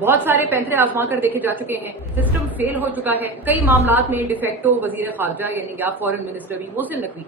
बहुत सारे पैंतरे आजमा कर देखे जा चुके हैं, सिस्टम फेल हो चुका है। कई मामलात में डिफेक्टो वजीर खारजा यानी या फॉरेन मिनिस्टर भी मोहसिन नकवी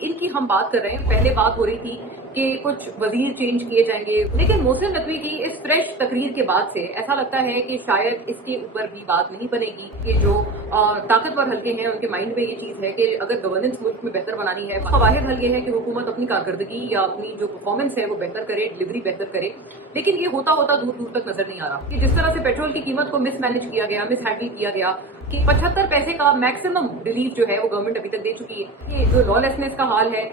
इनकी हम बात कर रहे हैं। पहले बात हो रही थी कि कुछ वजीर चेंज किए जाएंगे, लेकिन मोहसिन नकवी की इस फ्रेश तकरीर के बाद से ऐसा लगता है कि शायद इसके ऊपर भी बात नहीं बनेगी कि जो ताकतवर हल्के हैं उनके माइंड में ये चीज है कि अगर गवर्नेंस मुल्क में बेहतर बनानी है तो वाहिद हल ये है कि हुकूमत अपनी कारकर्दगी या अपनी जो परफॉर्मेंस है वो बेहतर करे, डिलीवरी बेहतर करे। लेकिन ये होता होता दूर दूर तक नजर नहीं आ रहा कि जिस तरह से पेट्रोल की कीमत को मिस मैनेज किया गया, मिस हैंडल किया गया कि 75 पैसे का मैक्सिमम रिलीफ जो है वो गवर्नमेंट अभी तक दे चुकी है। ये जो लॉलेसनेस का हाल है,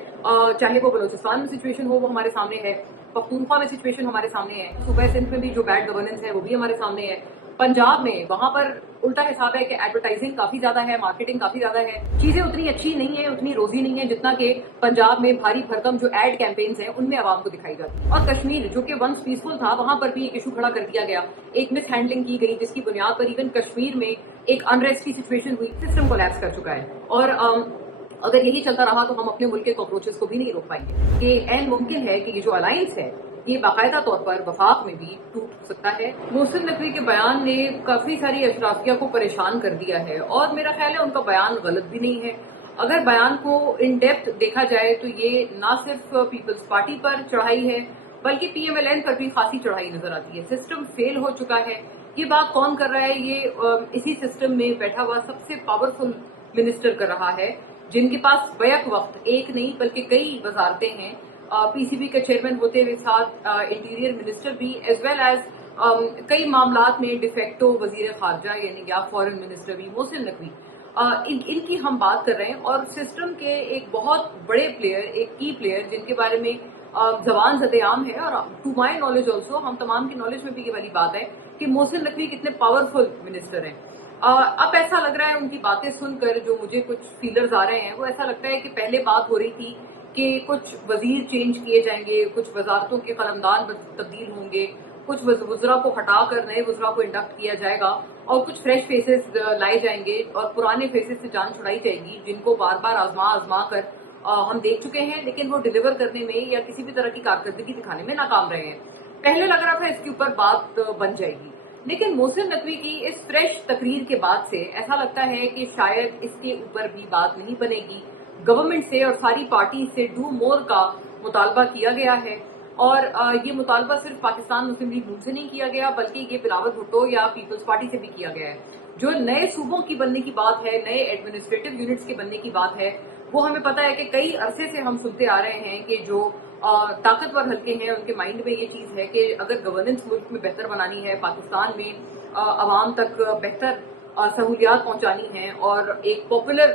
चाहे वो बलोचिस्तान में सिचुएशन हो वो हमारे सामने है, पख्तूनख्वा में सिचुएशन हमारे सामने है, सूबा सिंध में भी जो बैड गवर्नेंस है वो भी हमारे सामने है, पंजाब में वहां पर उल्टा हिसाब है कि एडवर्टाइजिंग काफी ज्यादा है, मार्केटिंग काफी ज्यादा है, चीजें उतनी अच्छी नहीं है, उतनी रोजी नहीं है जितना कि पंजाब में भारी भरकम जो एड कैंपेन्स हैं उनमें आवाम को दिखाई जाती। और कश्मीर जो कि वंस पीसफुल था वहां पर भी एक इशू खड़ा कर दिया गया, एक मिस हैंडलिंग की गई जिसकी बुनियाद पर इवन कश्मीर में एक अनरेस्ट की सिचुएशन हुई, सिस्टम कोलैप्स कर चुका है। और अगर यही चलता रहा तो हम अपने मुल्क के कॉकरोचेस को भी नहीं रोक पाएंगे। ये एन मुमकिन है कि ये जो अलायंस है ये बाकायदा तौर पर वफाक में भी टूट सकता है। मोहसिन नकवी के बयान ने काफी सारी अशराफिया को परेशान कर दिया है और मेरा ख्याल है उनका बयान गलत भी नहीं है। अगर बयान को इन डेप्थ देखा जाए तो ये ना सिर्फ पीपल्स पार्टी पर चढ़ाई है बल्कि PMLN पर भी खासी चढ़ाई नजर आती है। सिस्टम फेल हो चुका है, ये बात कौन कर रहा है? ये इसी सिस्टम में बैठा हुआ सबसे पावरफुल मिनिस्टर कर रहा है जिनके पास बैक वक्त एक नहीं बल्कि कई वजारतें हैं, PCB के चेयरमैन होते हुए साथ इंटीरियर मिनिस्टर भी, एज वेल एज कई मामलात में डिफेक्टो वजीर खारजा यानी या फॉरेन मिनिस्टर भी मोहसिन नकवी। इनकी हम बात कर रहे हैं और सिस्टम के एक बहुत बड़े प्लेयर, एक की प्लेयर जिनके बारे में जबान ज़द-ए-आम है और टू माई नॉलेज ऑल्सो हम तमाम की नॉलेज में भी ये वाली बात है कि मोहसिन नकवी कितने पावरफुल मिनिस्टर हैं। अब ऐसा लग रहा है उनकी बातें सुनकर, जो मुझे कुछ फीलर्स आ रहे हैं, वो ऐसा लगता है कि पहले बात हो रही थी कि कुछ वजीर चेंज किए जाएंगे, कुछ वजारतों के कलमदान तब्दील होंगे, कुछ वज़रा को हटाकर नए वज़रा को इंडक्ट किया जाएगा और कुछ फ्रेश फेसेस लाए जाएंगे और पुराने फेसेस से जान छुड़ाई जाएगी जिनको बार बार आजमा कर हम देख चुके हैं, लेकिन वो डिलीवर करने में या किसी भी तरह की कारकर्दगी दिखाने में नाकाम रहे हैं। पहले लग रहा था इसके ऊपर बात बन जाएगी, लेकिन मोहसिन नकवी की इस फ्रेश तकरीर के बाद से ऐसा लगता है कि शायद इसके ऊपर भी बात नहीं बनेगी। गवर्नमेंट से और सारी पार्टी से डू मोर का मुतालबा किया गया है और ये मुतालबा सिर्फ पाकिस्तान मुस्लिम लीग नून से नहीं किया गया बल्कि ये बिलावल भुट्टो या पीपल्स पार्टी से भी किया गया है। जो नए सूबों की बनने की बात है, नए एडमिनिस्ट्रेटिव यूनिट्स के बनने की बात है, वो हमें पता है कि कई अरसे से हम सुनते आ रहे हैं कि जो ताकतवर हल्के हैं उनके माइंड में ये चीज है कि अगर गवर्नेंस मुल्क में बेहतर बनानी है, पाकिस्तान में आवाम तक बेहतर सहूलियात पहुंचानी है और एक पॉपुलर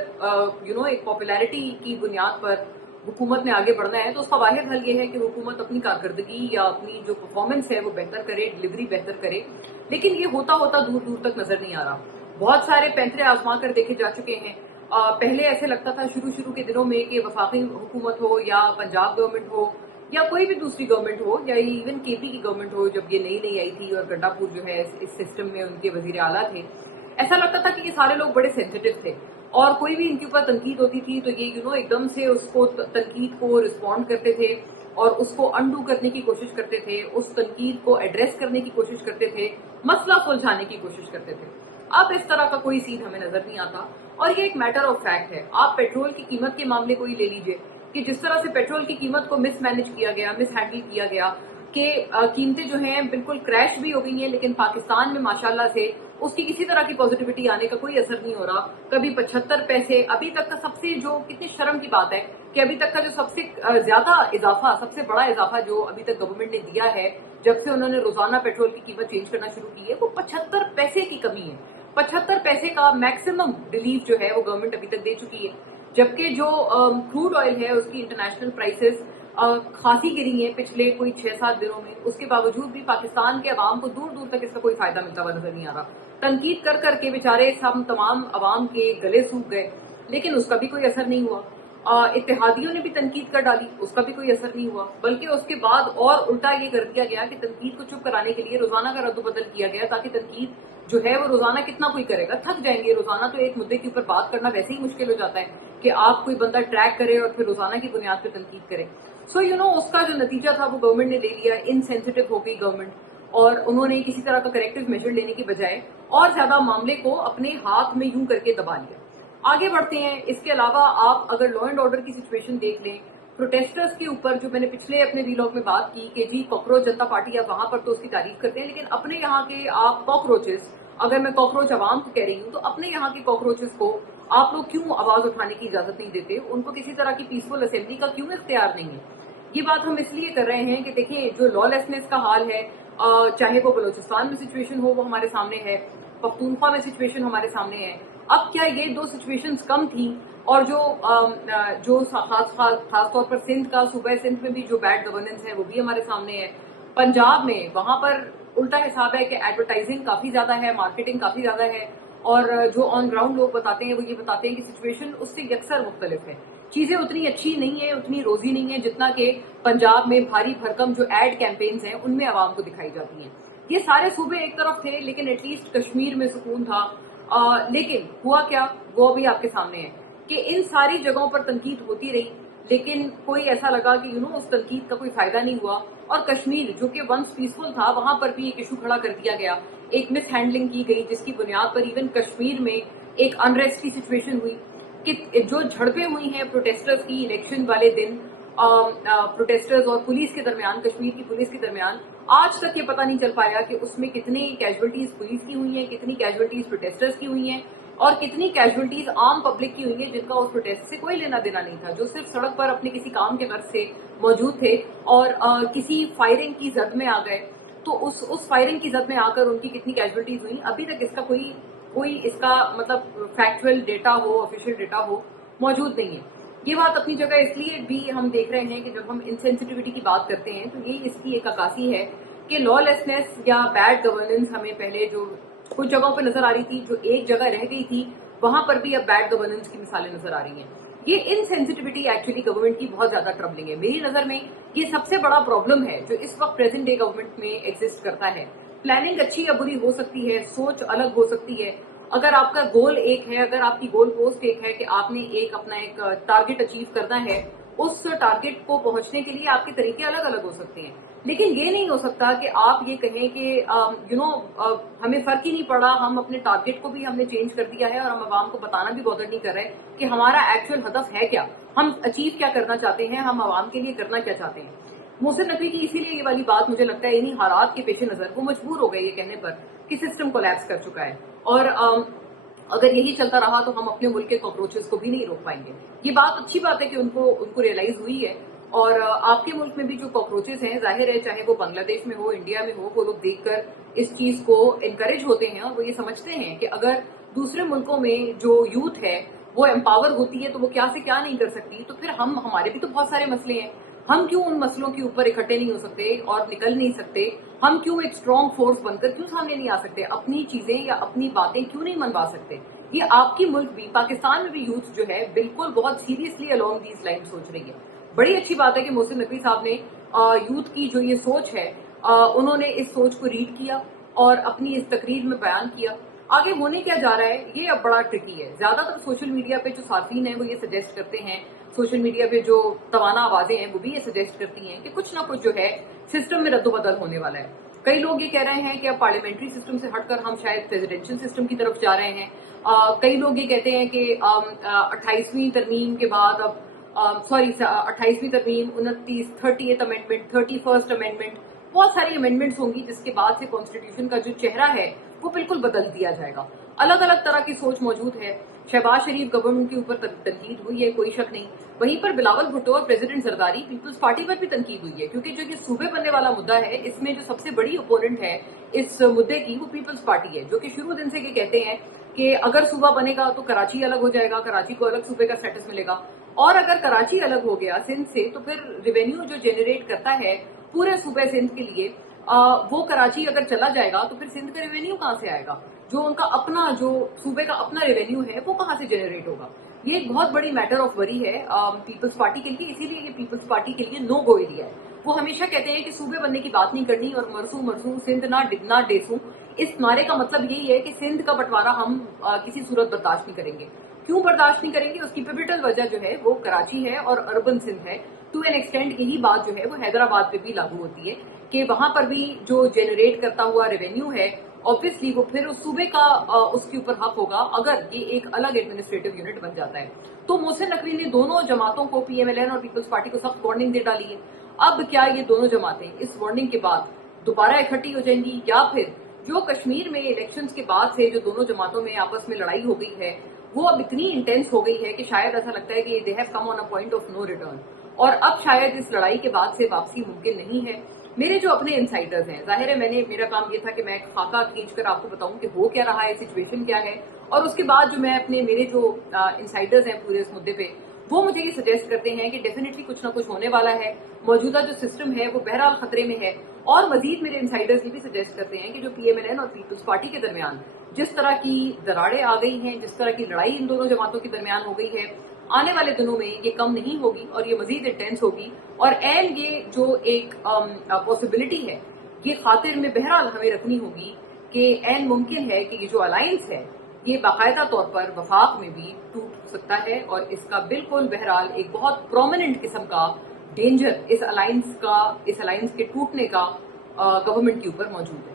एक पॉपुलैरिटी की बुनियाद पर हुकूमत ने आगे बढ़ना है, तो उसका वाहिद हल ये है कि हुकूमत अपनी कारकर्दगी या अपनी जो परफॉर्मेंस है वो बेहतर करे, डिलीवरी बेहतर करे। लेकिन ये होता होता दूर दूर तक नजर नहीं आ रहा। बहुत सारे पैंतरे आजमा कर देखे जा चुके हैं। पहले ऐसे लगता था शुरू के दिनों में कि वफाकी हुकूमत हो या पंजाब गवर्नमेंट हो या कोई भी दूसरी गवर्नमेंट हो या इवन KP की गवर्नमेंट हो, जब ये नई आई थी और गंडापुर जो है इस सिस्टम में उनके वजीर आला थे, ऐसा लगता था कि ये सारे लोग बड़े सेंसिटिव थे और कोई भी इनके ऊपर तनकीद होती थी तो ये एकदम से उसको तनकीद को रिस्पॉन्ड करते थे और उसको अंडू करने की कोशिश करते थे, उस तनकीद को एड्रेस करने की कोशिश करते थे, मसला सुलझाने की कोशिश करते थे। अब इस तरह का कोई सीन हमें नजर नहीं आता और ये एक मैटर ऑफ फैक्ट है। आप पेट्रोल की कीमत के मामले को ही ले लीजिए कि जिस तरह से पेट्रोल की कीमत को मिस मैनेज किया गया, मिस हैंडल किया गया कि कीमतें जो हैं बिल्कुल क्रैश भी हो गई हैं, लेकिन पाकिस्तान में माशाल्लाह से उसकी किसी तरह की पॉजिटिविटी आने का कोई असर नहीं हो रहा। कभी 75 पैसे, अभी तक का सबसे जो कितनी शर्म की बात है कि अभी तक का जो सबसे ज्यादा इजाफा, सबसे बड़ा इजाफा जो अभी तक गवर्नमेंट ने दिया है जब से उन्होंने रोजाना पेट्रोल की कीमत चेंज करना शुरू की है, वो 75 पैसे की कमी है। 75 पैसे का मैक्सिमम रिलीफ जो है वो गवर्नमेंट अभी तक दे चुकी है, जबकि जो क्रूड ऑयल है उसकी इंटरनेशनल प्राइसेस खासी गिरी है पिछले कोई 6-7 दिनों में। उसके बावजूद भी पाकिस्तान के अवाम को दूर दूर तक इसका कोई फायदा मिलता हुआ नजर नहीं आ रहा। तनकीद कर करके बेचारे हम तमाम अवाम के गले सूख गए, लेकिन उसका भी कोई असर नहीं हुआ। इत्तेहादियों ने भी तनकीद कर डाली, उसका भी कोई असर नहीं हुआ, बल्कि उसके बाद और उल्टा ये कर दिया गया कि तनकीद को चुप कराने के लिए रोजाना का रद्दबदल किया गया, ताकि तनकीद जो है वो रोजाना कितना कोई करेगा, थक जाएंगे। रोजाना तो एक मुद्दे के ऊपर बात करना वैसे ही मुश्किल हो जाता है कि आप कोई बंदा ट्रैक करे और फिर रोजाना की बुनियाद पर तनकीद करे। सो उसका जो नतीजा था वो गवर्नमेंट ने ले लिया, इनसेंसिटिव हो गई गवर्नमेंट اور انہوں نے کسی طرح کا کریکٹو میجر لینے کی بجائے اور زیادہ معاملے کو اپنے ہاتھ میں یوں کر کے دبا لیا. آگے بڑھتے ہیں. اس کے علاوہ آپ اگر لا اینڈ آرڈر کی سچویشن دیکھ لیں, پروٹیسٹرز کے اوپر جو میں نے پچھلے اپنے ویلاگ میں بات کی کہ جی کاکروچ جنتا پارٹی آپ وہاں پر تو اس کی تعریف کرتے ہیں, لیکن اپنے یہاں کے آپ کاکروچز, اگر میں کاکروچ عوام کو کہہ رہی ہوں تو اپنے یہاں کے کاکروچز کو آپ لوگ کیوں آواز اٹھانے کی اجازت نہیں دیتے, ان کو کسی طرح کی پیسفل اسمبلی کا کیوں اختیار نہیں ہے. یہ بات ہم اس لیے کر رہے ہیں کہ دیکھیں جو لا لیسنس کا حال ہے, چاہے وہ بلوچستان میں سچویشن ہو وہ ہمارے سامنے ہے, پختونخوا میں سچویشن ہمارے سامنے ہے. اب کیا یہ دو سچویشنز کم تھیں, اور جو خاص طور پر سندھ کا, صوبہ سندھ میں بھی جو بیڈ گورننس ہے وہ بھی ہمارے سامنے ہے. پنجاب میں وہاں پر الٹا حساب ہے کہ ایڈورٹائزنگ کافی زیادہ ہے, مارکیٹنگ کافی زیادہ ہے, اور جو آن گراؤنڈ لوگ بتاتے ہیں وہ یہ بتاتے ہیں کہ سچویشن اس سے یکسر مختلف ہے. چیزیں اتنی اچھی نہیں ہیں, اتنی روزی نہیں ہے جتنا کہ پنجاب میں بھاری بھرکم جو ایڈ کیمپینز ہیں ان میں عوام کو دکھائی جاتی ہیں. یہ سارے صوبے ایک طرف تھے, لیکن ایٹ لیسٹ کشمیر میں سکون تھا. لیکن ہوا کیا, وہ بھی آپ کے سامنے ہے کہ ان ساری جگہوں پر تنقید ہوتی رہی, لیکن کوئی ایسا لگا کہ اس تنقید کا کوئی فائدہ نہیں ہوا, اور کشمیر جو کہ ونس پیسفل تھا وہاں پر بھی ایک ایشو کھڑا کر دیا گیا, ایک مس ہینڈلنگ کی گئی جس کی بنیاد پر ایون کشمیر میں ایک انریسٹ کی سچویشن ہوئی کہ جو جھڑپیں ہوئی ہیں پروٹیسٹرز کی الیکشن والے دن, پروٹیسٹرز اور پولیس کے درمیان, کشمیر کی پولیس کے درمیان, آج تک یہ پتہ نہیں چل پایا کہ اس میں کتنی کیجولٹیز پولیس کی ہوئی ہیں, کتنی کیجولٹیز پروٹیسٹرز کی ہوئی ہیں, اور کتنی کیجولٹیز عام پبلک کی ہوئی ہیں جن کا اس پروٹیسٹ سے کوئی لینا دینا نہیں تھا, جو صرف سڑک پر اپنے کسی کام کے غرض سے موجود تھے اور کسی فائرنگ کی زد میں آ گئے. تو اس فائرنگ کی زد میں آ کر ان کی کتنی کیجولٹیز ہوئی, ابھی تک اس کا کوئی اس کا مطلب فیکچوئل ڈیٹا ہو, آفیشیل ڈیٹا ہو, موجود نہیں ہے. یہ بات اپنی جگہ اس لیے بھی ہم دیکھ رہے ہیں کہ جب ہم انسینسٹیوٹی کی بات کرتے ہیں تو یہ اس کی ایک عکاسی ہے کہ لا لیسنس یا بیڈ گورننس ہمیں پہلے جو کچھ جگہوں پہ نظر آ رہی تھی, جو ایک جگہ رہ گئی تھی, وہاں پر بھی اب بیڈ گورننس کی مثالیں نظر آ رہی ہیں. یہ انسینسٹیوٹی ایکچولی گورنمنٹ کی بہت زیادہ ٹربلنگ ہے. میری نظر میں یہ سب سے بڑا پرابلم ہے جو اس وقت پریزنٹ ڈے گورنمنٹ میں ایگزسٹ کرتا ہے. پلاننگ اچھی یا بری ہو سکتی ہے, سوچ الگ ہو سکتی ہے. اگر آپ کا گول ایک ہے, اگر آپ کی گول پوسٹ ایک ہے کہ آپ نے اپنا ایک ٹارگٹ اچیو کرنا ہے, اس ٹارگٹ کو پہنچنے کے لیے آپ کے طریقے الگ الگ ہو سکتے ہیں, لیکن یہ نہیں ہو سکتا کہ آپ یہ کہیں کہ ہمیں فرق ہی نہیں پڑا, ہم اپنے ٹارگٹ کو بھی ہم نے چینج کر دیا ہے اور ہم عوام کو بتانا بھی بادر نہیں کر رہے کہ ہمارا ایکچوئل ہدف ہے کیا, ہم اچیو کیا کرنا چاہتے ہیں, ہم عوام کے لیے کرنا کیا چاہتے ہیں. محسن نقوی کی اسی لیے یہ والی بات مجھے لگتا ہے انہی حالات کے پیش نظر وہ مجبور ہو گئے یہ کہنے پر کہ سسٹم کولیپس کر چکا ہے, اور اگر یہی چلتا رہا تو ہم اپنے ملک کے کاکروچز کو بھی نہیں روک پائیں گے. یہ بات اچھی بات ہے کہ ان کو ریئلائز ہوئی ہے, اور آپ کے ملک میں بھی جو کاکروچز ہیں, ظاہر ہے چاہے وہ بنگلہ دیش میں ہو, انڈیا میں ہو, وہ لوگ دیکھ کر اس چیز کو انکریج ہوتے ہیں, اور وہ یہ سمجھتے ہیں کہ اگر دوسرے ملکوں میں جو یوتھ ہے وہ امپاور ہوتی ہے تو وہ کیا سے کیا نہیں کر سکتی, تو پھر ہمارے بھی تو بہت سارے مسئلے ہیں, ہم کیوں ان مسئلوں کے اوپر اکٹھے نہیں ہو سکتے اور نکل نہیں سکتے, ہم کیوں ایک اسٹرانگ فورس بن کر کیوں سامنے نہیں آ سکتے, اپنی چیزیں یا اپنی باتیں کیوں نہیں منوا سکتے. یہ آپ کی ملک بھی, پاکستان میں بھی یوتھ جو ہے بالکل بہت سیریسلی الانگ دیز لائن سوچ رہی ہے. بڑی اچھی بات ہے کہ محسن نقوی صاحب نے یوتھ کی جو یہ سوچ ہے انہوں نے اس سوچ کو ریڈ کیا اور اپنی اس تقریر میں بیان کیا. آگے ہونے کیا جا رہا ہے یہ اب بڑا ٹرکی ہے. زیادہ تر سوشل میڈیا پہ جو صارفین ہیں وہ یہ سجیسٹ کرتے ہیں, سوشل میڈیا پہ جو توانا آوازیں ہیں وہ بھی یہ سجیسٹ کرتی ہیں کہ کچھ نہ کچھ جو ہے سسٹم میں رد و بدل ہونے والا ہے. کئی لوگ یہ کہہ رہے ہیں کہ اب پارلیمنٹری سسٹم سے ہٹ کر ہم شاید پریزیڈینشل سسٹم کی طرف جا رہے ہیں. کئی لوگ یہ کہتے ہیں کہ 28ویں ترمیم کے بعد اب 28ویں ترمیم 30th امینڈمنٹ 31st امینڈمنٹ بہت ساری امینڈمنٹس ہوں گی جس کے بعد سے کانسٹیٹیوشن کا جو چہرہ ہے وہ بالکل بدل دیا جائے گا. الگ الگ طرح کی سوچ موجود ہے. شہباز شریف گورنمنٹ کے اوپر تنقید ہوئی ہے, کوئی شک نہیں. وہیں پر بلاول بھٹو اور پریزیڈنٹ زرداری پیپلز پارٹی پر بھی تنقید ہوئی ہے, کیونکہ جو یہ صوبے بننے والا مدعا ہے اس میں جو سب سے بڑی اپوننٹ ہے اس مدعے کی وہ پیپلز پارٹی ہے, جو کہ شروع دن سے یہ کہتے ہیں کہ اگر صوبہ بنے گا تو کراچی الگ ہو جائے گا, کراچی کو الگ صوبے کا سٹیٹس ملے گا, اور اگر کراچی الگ ہو گیا سندھ سے تو پھر ریونیو جو جنریٹ کرتا ہے پورے صوبے سندھ کے لیے وہ کراچی اگر چلا جائے گا تو پھر سندھ کا ریونیو کہاں سے آئے گا, جو ان کا اپنا جو صوبے کا اپنا ریونیو ہے وہ کہاں سے جنریٹ ہوگا. یہ ایک بہت بڑی میٹر آف وری ہے پیپلز پارٹی کے لیے, اسی لیے یہ پیپلز پارٹی کے لیے نو گو ایریا ہے. وہ ہمیشہ کہتے ہیں کہ صوبے بننے کی بات نہیں کرنی اور مرسوں سندھ نہ ڈیسوں. اس نعرے کا مطلب یہی ہے کہ سندھ کا بٹوارا ہم کسی صورت برداشت نہیں کریں گے. کیوں برداشت نہیں کریں گے, اس کی پیوٹل وجہ جو ہے وہ کراچی ہے اور اربن سندھ ہے. टू एन एक्सटेंड यही बात जो है वो हैदराबाद पे भी लागू होती है कि वहां पर भी जो जनरेट करता हुआ रेवेन्यू है ऑब्वियसली वो फिर उस सूबे का उसके ऊपर हक होगा अगर ये एक अलग एडमिनिस्ट्रेटिव यूनिट बन जाता है। तो मोहसिन नकवी ने दोनों जमातों को, पीएमएलएन और पीपल्स पार्टी को, सख्त वार्निंग दे डाली है। अब क्या ये दोनों जमातें इस वार्निंग के बाद दोबारा इकट्ठी हो जाएंगी, या फिर जो कश्मीर में इलेक्शंस के बाद से जो दोनों जमातों में आपस में लड़ाई हो गई है वो अब इतनी इंटेंस हो गई है कि शायद ऐसा लगता है कि they have come on a point of no return, और अब शायद इस लड़ाई के बाद से वापसी मुमकिन नहीं है। मेरे जो अपने इनसाइडर्स हैं, जाहिर है मेरा काम ये था कि मैं खाका खींचकर आपको बताऊं कि हो क्या रहा है, सिचुएशन क्या है, और उसके बाद जो मैं मेरे जो इनसाइडर्स हैं पूरे इस मुद्दे पे, वो मुझे ये सजेस्ट करते हैं कि डेफिनेटली कुछ ना कुछ होने वाला है, मौजूदा जो सिस्टम है वो बहरहाल खतरे में है। और मजीद मेरे इनसाइडर्स ये भी सजेस्ट करते हैं कि जो पीएमएलएन और पीपल्स पार्टी के दरमियान जिस तरह की दरारें आ गई हैं, जिस तरह की लड़ाई इन दोनों जमातों के दरमियान हो गई है, आने वाले दिनों में ये कम नहीं होगी और ये मजीद इंटेंस होगी। और एंड ये जो एक पॉसिबिलिटी है ये खातिर में बहरहाल हमें रखनी होगी कि एंड मुमकिन है कि ये जो अलायंस है ये बाकायदा तौर पर वफाक में भी टूट सकता है, और इसका बिल्कुल बहरहाल एक बहुत प्रोमिनेंट किस्म का डेंजर इस अलायंस के टूटने का गवर्नमेंट के ऊपर मौजूद है।